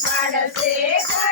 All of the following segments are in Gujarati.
பாடல் சேர்க்க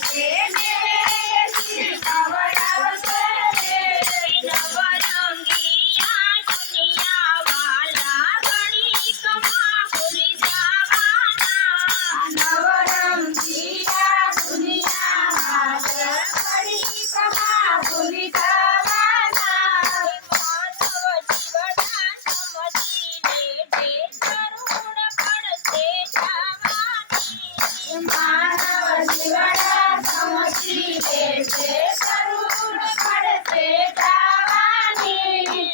Yeah. જરૂર પડશે જવાની.